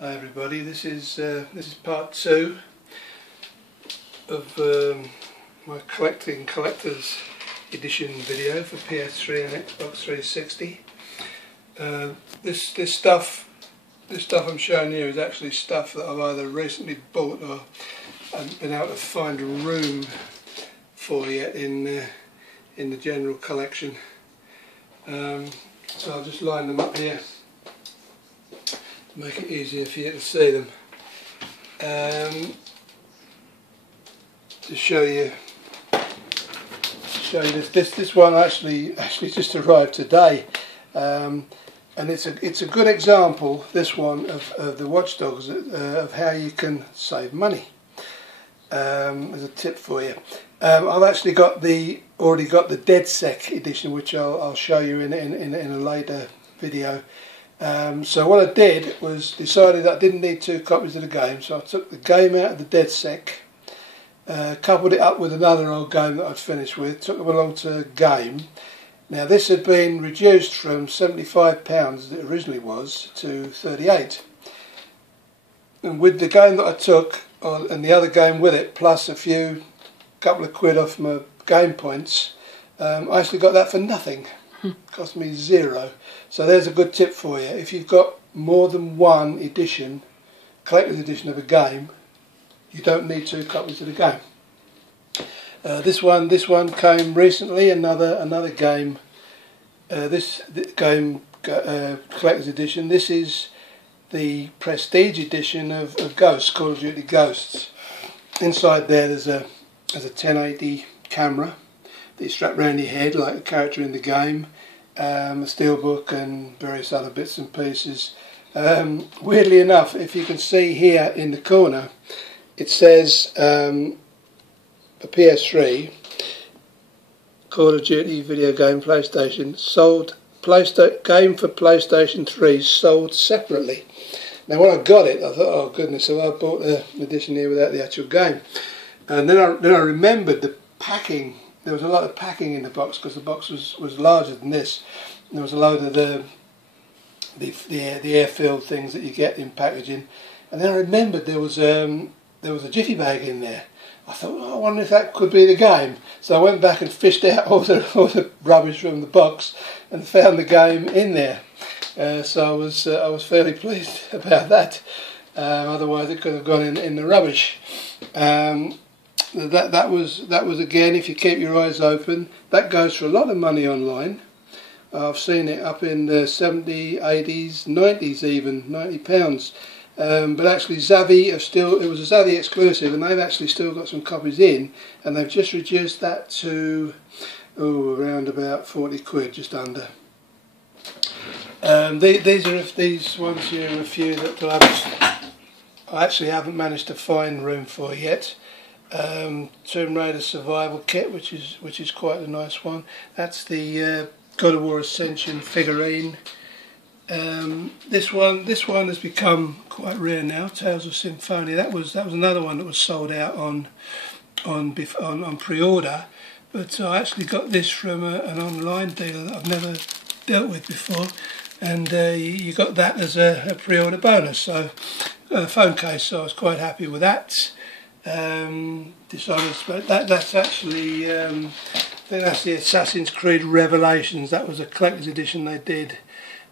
Hi everybody, this is part 2 of my collector's edition video for PS3 and Xbox 360. This stuff I'm showing here is actually stuff that I've either recently bought or haven't been able to find a room for yet in the general collection. So I'll just line them up here, make it easier for you to see them. To show you this one actually just arrived today, and it's a good example, this one, of the watchdogs, of how you can save money. As a tip for you, I've actually already got the DedSec edition, which I'll show you in a later video. So what I did was decided that I didn't need 2 copies of the game, so I took the game out of the DedSec, coupled it up with another old game that I'd finished with, took them along to game. Now this had been reduced from £75 as it originally was to 38, and with the game that I took and the other game with it, plus a couple of quid off my game points, I actually got that for nothing. Cost me £0. So there's a good tip for you. If you've got more than one edition, collector's edition of a game, you don't need 2 copies of the game. This one came recently. Another game. This game collector's edition. This is the Prestige edition of Ghosts, Call of Duty Ghosts. Inside there's a 1080 camera that you strap around your head like a character in the game, a steelbook and various other bits and pieces. Weirdly enough, if you can see here in the corner, it says a PS3, Call of Duty video game PlayStation, sold game for PlayStation 3 sold separately. Now when I got it, I thought, oh goodness, so I bought an edition here without the actual game. And then I remembered the packing. There was a lot of packing in the box because the box was larger than this. There was a load of the air-filled things that you get in packaging. And then I remembered there was a jiffy bag in there. I thought, oh, I wonder if that could be the game. So I went back and fished out all the rubbish from the box and found the game in there. So I was fairly pleased about that. Otherwise, it could have gone in the rubbish. That was again, if you keep your eyes open, that goes for a lot of money online. I've seen it up in the 70s, 80s, 90s even, £90. But actually Zavvi it was a Zavvi exclusive, and they've actually still got some copies in, and they've just reduced that to around about 40 quid, just under. These ones here are a few that I actually haven't managed to find room for yet. Tomb Raider Survival Kit, which is quite a nice one. That's the God of War Ascension figurine. This one has become quite rare now. Tales of Symphonia. That was another one that was sold out on pre-order, but I actually got this from an online dealer that I've never dealt with before, and you got that as a pre-order bonus. So a phone case, so I was quite happy with that. That's actually I think that's the Assassin's Creed Revelations. That was a collector's edition they did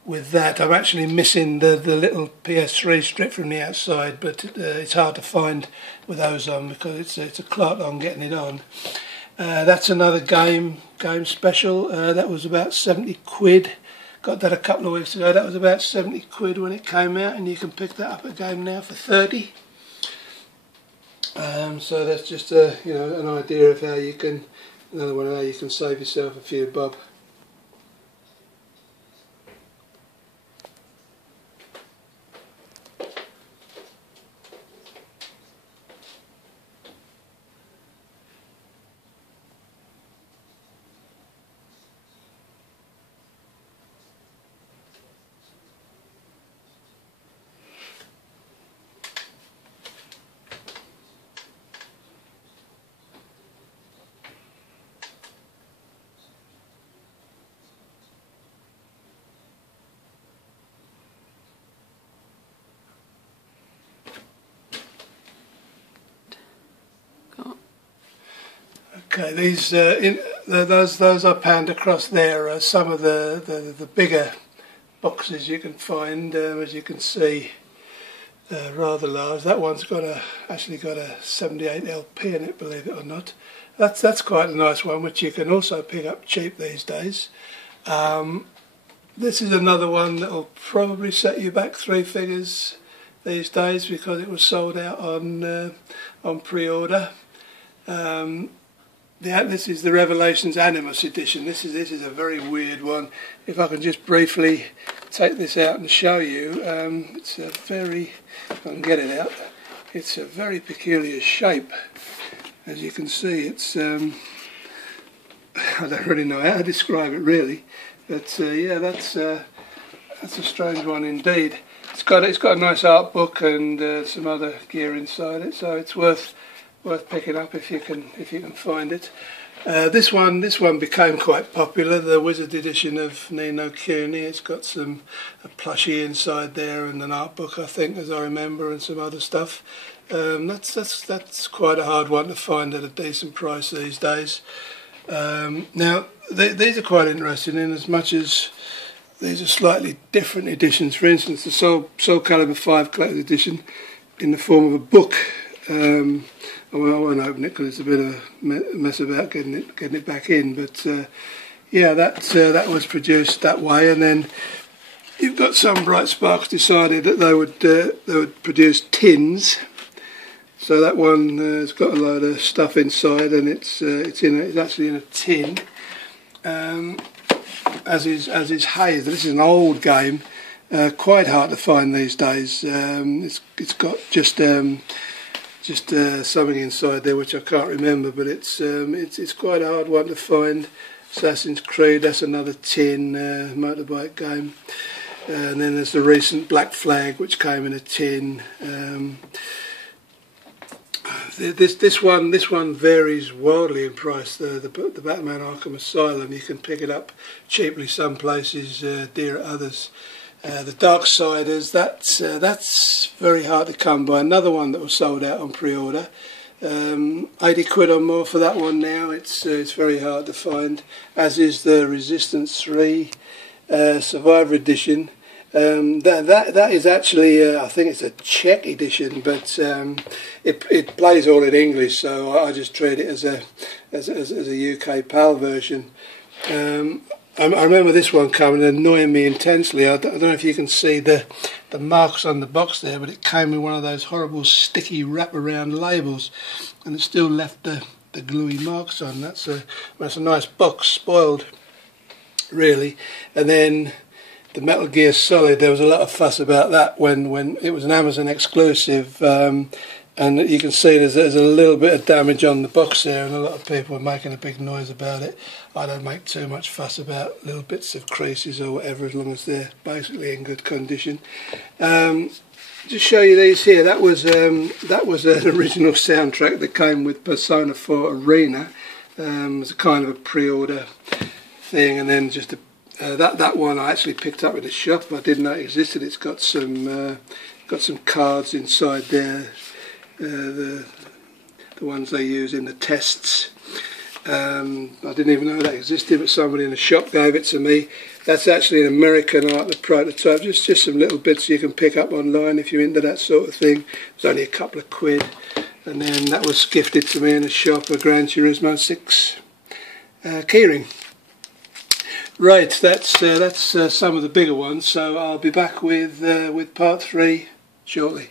with that. I'm actually missing the little PS3 strip from the outside, but it's hard to find with those on because it's a clot on getting it on. That's another game special. That was about 70 quid. Got that a couple of weeks ago. That was about 70 quid when it came out, and you can pick that up at game now for 30. So that's just an idea of how you can, another one of how you can save yourself a few bob. Okay, these those I panned across there are some of the bigger boxes you can find. As you can see, rather large. That one's actually got a 78 LP in it, believe it or not. That's quite a nice one, which you can also pick up cheap these days. This is another one that'll probably set you back 3 figures these days because it was sold out on pre-order. This is the Revelations Animus edition. This is a very weird one. If I can just briefly take this out and show you, it's a very, if I can get it out, it's a very peculiar shape. As you can see, it's I don't really know how to describe it really, but yeah, that's a strange one indeed. It's got a nice art book and some other gear inside it, so it's worth picking up if you can find it. This one became quite popular, the Wizard edition of Ni no Kuni. It's got a plushie inside there and an art book, I think, as I remember, and some other stuff. That's quite a hard one to find at a decent price these days. Now these are quite interesting in as much as these are slightly different editions. For instance, the Soul Calibur 5 Collector's Edition in the form of a book. I won't open it because it's a bit of a mess about getting it back in, but yeah, that was produced that way. And then you've got some Bright Sparks decided that they would produce tins. So that one has got a load of stuff inside, and it's actually in a tin. As is Haze. This is an old game, quite hard to find these days. It's got just something inside there which I can't remember, but it's quite a hard one to find. Assassin's Creed, that's another tin motorbike game. And then there's the recent Black Flag, which came in a tin. This one varies wildly in price. The Batman Arkham Asylum, you can pick it up cheaply some places, dear at others. The Darksiders, that's very hard to come by. Another one that was sold out on pre-order. 80 quid or more for that one now. It's very hard to find, as is the Resistance 3 Survivor edition. That is actually I think it's a Czech edition, but it plays all in English, so I just treat it as a UK PAL version. I remember this one coming and annoying me intensely. I don't know if you can see the marks on the box there, but it came with one of those horrible sticky wraparound labels, and it still left the gluey marks on. That's a nice box, spoiled really. And then the Metal Gear Solid, there was a lot of fuss about that when it was an Amazon exclusive, and you can see there's a little bit of damage on the box there, and a lot of people are making a big noise about it. I don't make too much fuss about little bits of creases or whatever, as long as they're basically in good condition. Just show you these here. That was an original soundtrack that came with Persona 4 Arena. It was a kind of a pre-order thing, and then just that one I actually picked up at a shop. I didn't know it existed. It's got some cards inside there. The ones they use in the tests. I didn't even know that existed, but somebody in the shop gave it to me. That's actually an American art, the prototype. Just some little bits you can pick up online if you're into that sort of thing. It's only a couple of quid. And then that was gifted to me in a shop, a Gran Turismo 6 keyring. Right, that's some of the bigger ones. So I'll be back with part 3 shortly.